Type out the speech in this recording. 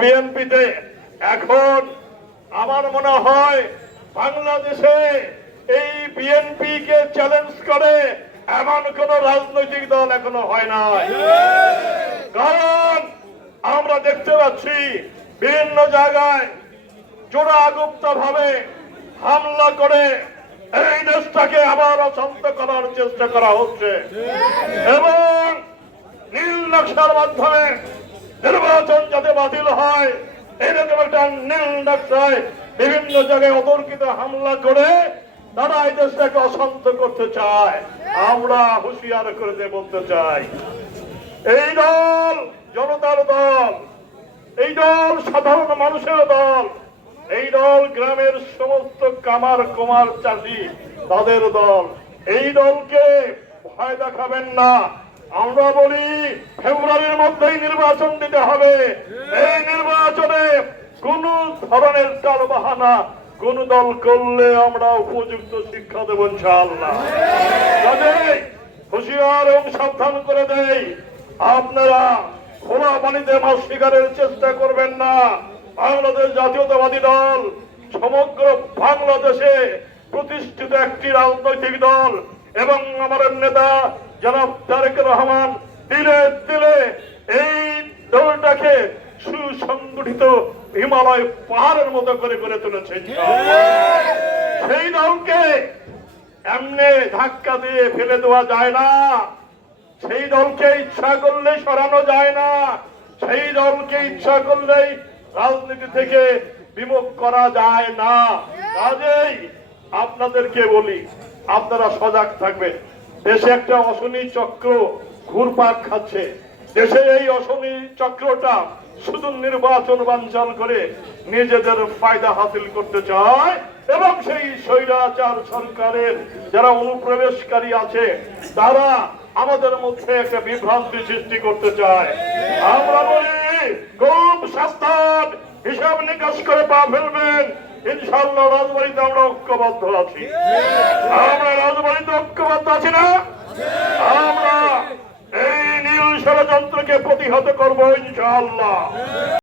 বিএনপিতে এখন আমার মনে হয় বাংলাদেশে এই বিএনপি কে চ্যালেঞ্জ করে এমন কোন রাজনৈতিক দল এখনও হয় নাই। কারণ আমরা দেখতে পাচ্ছি বিভিন্ন জায়গায় জোড়া গুপ্ত ভাবে হামলা করে এই দেশটাকে আবার অশান্ত করার চেষ্টা করা হচ্ছে। এবং নীল নকশার মাধ্যমে নির্বাচন যাতে বাতিল হয় এরকম একটা নীল নকশায় বিভিন্ন জায়গায় অতর্কিত হামলা করে তারা এই দেশটাকে অশান্ত করতে চায়। আমরা হুঁশিয়ার করে দিয়ে বলতে চাই, এই দল জনতার দল, এই দল সাধারণ মানুষের দল, এই দল গ্রামের সমস্ত কামার কুমার চাষি, তাদের দল, এই দলকে ভয় দেখাবেন না। আমরা বলি ফেব্রুয়ারির মধ্যেই নির্বাচন দিতে হবে। এই নির্বাচনে কোন ধরনের টাল বাহানা কোন দল করলে আমরা উপযুক্ত শিক্ষা দেব ইনশাআল্লাহ। হুঁশিয়ার এবং সাবধান করে দেই আপনারা খোলা পানিতে মাছ শিকারের চেষ্টা করবেন না। বাংলাদেশ জাতীয়তাবাদী দল সমগ্র বাংলাদেশে প্রতিষ্ঠিত একটি রাজনৈতিক দল এবং আমাদের নেতা জনাব তারেক রহমান, দিলে দিলে এই দলটাকে সুসংগঠিত হিমালয় পাহাড়ের মতো করে করে তুলেছে। সেই দলকে এমনি ধাক্কা দিয়ে ফেলে দেওয়া যায় না। সেই দলকে ইচ্ছা করলে সরানো যায় না। সেই দলকে ইচ্ছা করলেই রাজনীতি থেকে বিমুখ করা যায় না। কাজেই আপনাদেরকে বলি, আপনারা সজাগ থাকবেন। দেশে একটা অশনি চক্র ঘুরপাক খাচ্ছে। দেশে এই অশনি চক্রটা শুধু নির্বাচন বাঞ্ছাল করে নিজেদের ফায়দা হাসিল করতে চায় এবং সেই স্বৈরাচার সরকারের যারা অনুপ্রবেশকারী আছে, তারা আমাদের মধ্যে একটা বিভ্রান্তি সৃষ্টি করতে চায়। আমরা বলি, খুব সাবধান, হিসাব নিকাশ করে পা ফেলবেন। ইনশাল্লাহ রাজবাড়িতে আমরা ঐক্যবদ্ধ আছি। আমরা রাজবাড়িতে ঐক্যবদ্ধ আছে না? আমরা এই নীল ষড়যন্ত্রকে প্রতিহত করব ইনশাআল্লাহ।